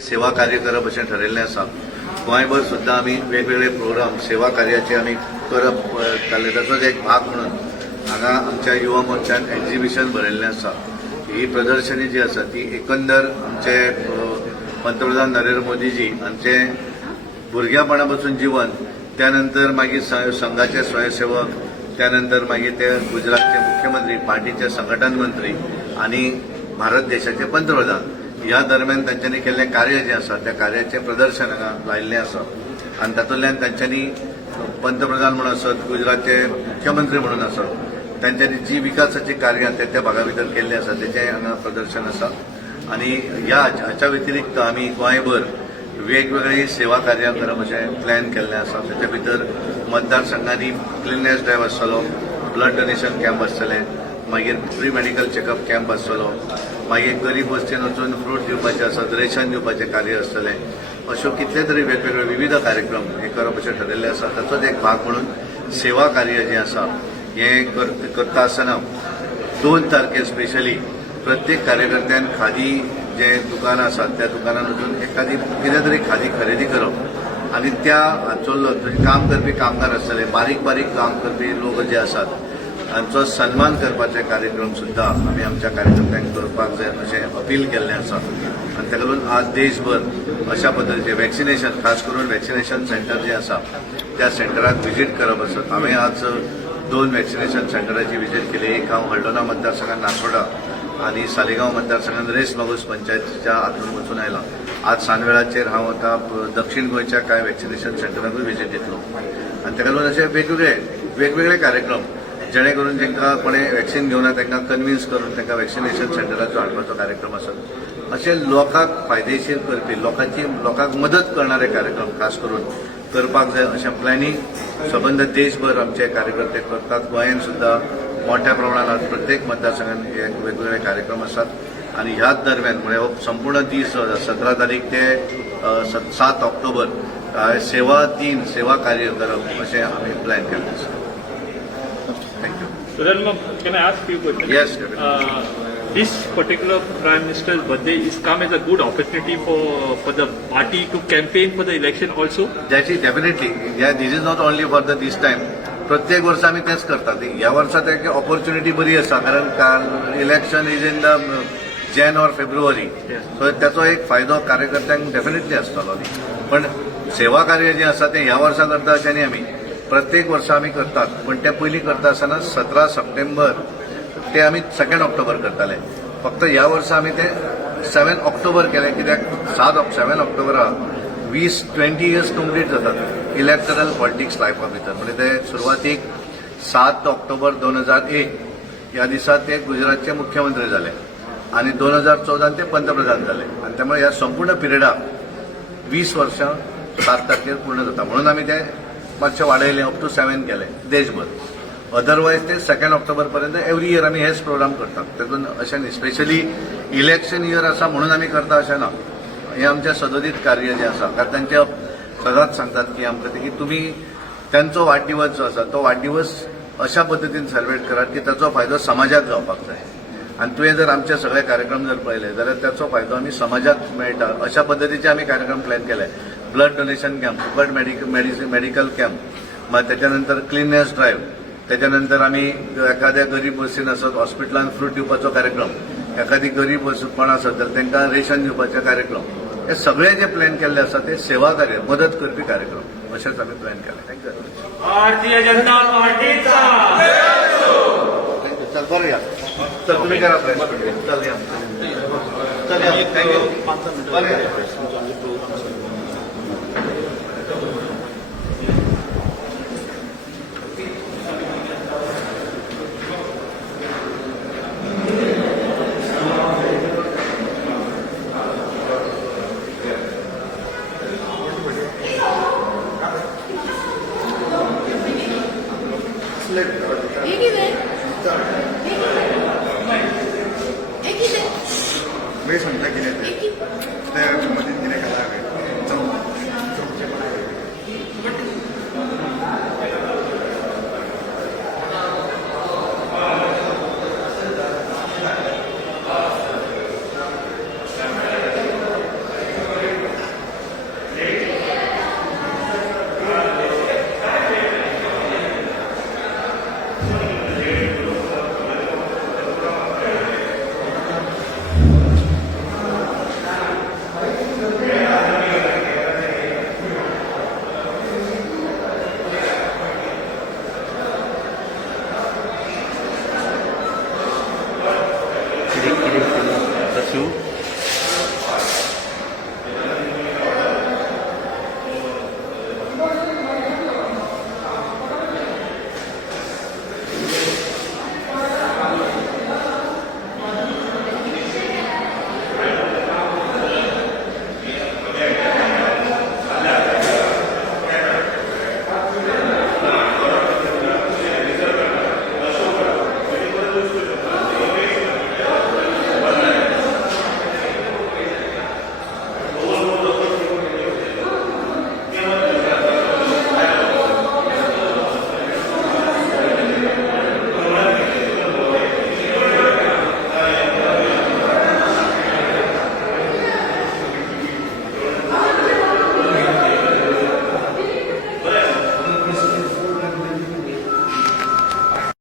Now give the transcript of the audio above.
सेवा कार्य करप अशें ठरयल्लें आसा। गोंयभर सुद्दां आमी वेगवेगळे प्रोग्राम सेवा कार्याचे आमी करप ताल्ले ताचोच एक भाग म्हणून हांगा आमच्या युवा मोर्चान एक्झिबिशन भरयल्लें आसा। ही प्रदर्शनी जी आसा ती एकंदर आमचे पंतप्रधान नरेंद्र मोदीजी हांचे भुरग्यापणा पासून जीवन, त्यानंतर मागीर संघाचे स्वयंसेवक, त्यानंतर मागीर ते गुजरातचे मुख्यमंत्री, पार्टीचे संघटन मंत्री आणि भारत देशाचे पंतप्रधान ह्या दरम्यान तांच्यांनी केल्लें कार्य जें आसा त्या कार्याचें प्रदर्शन हांगा लायिल्लें आसा आनी तातूंतल्यान तांच्यांनी पंतप्रधान म्हणून आसत, गुजरातचे मुख्यमंत्री म्हणून आसत, तांच्यांनी जी विकासाची कार्यां त्या भागा भितर केल्लीं आसा तेचें हांगा प्रदर्शन आसा। आनी हाच्या व्यतिरिक्त आमी गोंयभर वेगवेगळी सेवा कार्यां करप अशें प्लॅन केल्लें आसा। ताचे भितर मतदारसंघांनी क्लिननेस ड्रायव्ह आसतलो, ब्लड डोनेशन कॅम्प आसतले, मागीर प्री मेडिकल चेकअप कॅम्प आसतलो, मागीर गरीब वस्तीन वचून फ्रूट दिवपाचे आसत, रेशन दिवपाचे कार्य आसतले, अश्यो कितले तरी वेगवेगळे विविध कार्यक्रम हे करप अशें ठरयल्लें आसा। ताचोच एक भाग म्हणून सेवा कार्य जें आसा हें करता आसतना 2 तारखेर स्पेशली प्रत्येक कार्यकर्त्यान खादी जे दुकानां आसात त्या दुकानांत वचून एखादी कितें तरी खादी खरेदी करप आनी त्या हाचो काम करपी कामगार आसतले, बारीक बारीक काम करपी लोक जे आसात हांचो सन्मान करपाचे कार्यक्रम सुद्दां आमी आमच्या कार्यकर्त्यांक करपाक जाय अशें अपील केल्लें आसा। आनी ताका लागून आज देशभर अशा पद्दतीचें वॅक्सिनेशन, खास करून वॅक्सिनेशन सेंटर जे आसा त्या सेंटराक व्हिजीट करप आसा। हांवें आज 2 वॅक्सिनेशन सेंटराची व्हिजीट केली। एक हांव हळदोणा मतदारसंघात नासोडा आणि सालेगांव मतदारसंघात रेस मागूस पंचायतीच्या हातून वचून आयला। आज सांजवेळाचेर हांव आतां दक्षिण गोंयच्या कांय वॅक्सिनेशन सेंटरांकूय व्हिजीट दितलो आनी ताका लागून अशे वेगवेगळे कार्यक्रम जेणे करून जेंकां कोणें वॅक्सिन घेवना तांकां कन्विन्स करून तांकां वॅक्सिनेशन सेंटराचो हाडपाचो कार्यक्रम आसत। अशे लोकांक फायदेशीर करपी, लोकांक मदत करणारे कार्यक्रम खास करून करपाक जाय अशें प्लॅनिंग सबंद देशभर आमचे कार्यकर्ते करतात। गोंयांत सुद्दां मोठ्या प्रमाणात प्रत्येक मतदारसंघात हे वेगवेगळे कार्यक्रम आसात आनी ह्याच दरम्यान म्हणजे हो संपूर्ण दीस 17 तारीख ते 7 ऑक्टोबर सेवा कार्य करप अशें आमी प्लॅन केल्लें आसा। Thank you. Sudhan, can I ask you a question? Yes. This particular Prime Minister's birthday is come as a good opportunity for the party to campaign for the election also? Definitely. Yeah, this is not only for this time. प्रत्येक वर्ष आम्ही तेच करतात। ह्या वर्षात एक opportunity बरी आसा कारण election is in the Jan or फेब्रुवारी, सो त्याचो एक फायदो कार्यकर्त्यांक डेफिनेटली आसतलो। पण सेवा कार्य जे आसा ते ह्या वर्सा करता अशें न्ही, आमी प्रत्येक वर्ष आमी करतात, पण ते पयलीं करता आसतना 17 सप्टेंबर ते आमी 2 ऑक्टोबर करताले। फक्त ह्या वर्सा आमी ते 7 ऑक्टोबर केले, कित्याक 7 ऑक्टोबराक 20 इयर्स कंप्लीट जातात इलेक्टरल पॉलिटिक्स लायफा भितर। म्हणजे ते सुरवातीक 7 ऑक्टोबर 2001 ह्या दिसा ते गुजरातचे मुख्यमंत्री जाले आणि 2014 ते पंतप्रधान जाले आणि त्यामुळे ह्या संपूर्ण पिरियडाक 20 वर्सां 7 तारखेर पूर्ण जाता। म्हणून आमी ते मातशें वाडयलें, अप टू 7 केलें देशभर। अदरवायज ते 2 ऑक्टोबर पर्यंत एवरी इयर आमी हेच प्रोग्राम करतात। तातूंत अशें न्ही स्पेशली इलेक्शन इयर आसा म्हणून आमी करता अशें ना। हे आमचे सदोदित कार्य जे आसा कारण तांचे सदांच सांगतात की आमकां की तुमी त्यांचो वाडदिवस जो आसा तो वाडदिवस अशा पद्दतीन सेलिब्रेट करात की ताचो फायदो समाजाक जावपाक जाय। आनी तुवें जर आमचे सगळे कार्यक्रम जर पळयले जाल्यार त्याचो फायदो आमी समाजाक मेळटा अशा पद्दतीचे आमी कार्यक्रम प्लॅन केले। ब्लड डोनेशन कॅम्प, फुकट मेडिकल कॅम्प, मागीर त्याच्यानंतर क्लिननेस ड्रायव्ह, त्याच्यानंतर आमी एखाद्या गरीब वस्तीन आसत हॉस्पिटलांत फ्रूट दिवपाचो कार्यक्रम, एखादी गरीब कोण आसत जाल्यार तांकां रेशन दिवपाचे कार्यक्रम, हे सगळे जे प्लॅन केल्ले आसा ते सेवा कार्य, मदत करपी कार्यक्रम अशेंच आमी प्लॅन केले। थँक्यू। भारतीय जनता पार्टीचा चल बरं या, चल तुम्ही करा प्रेस, चल या, थँक्यू, बरं या।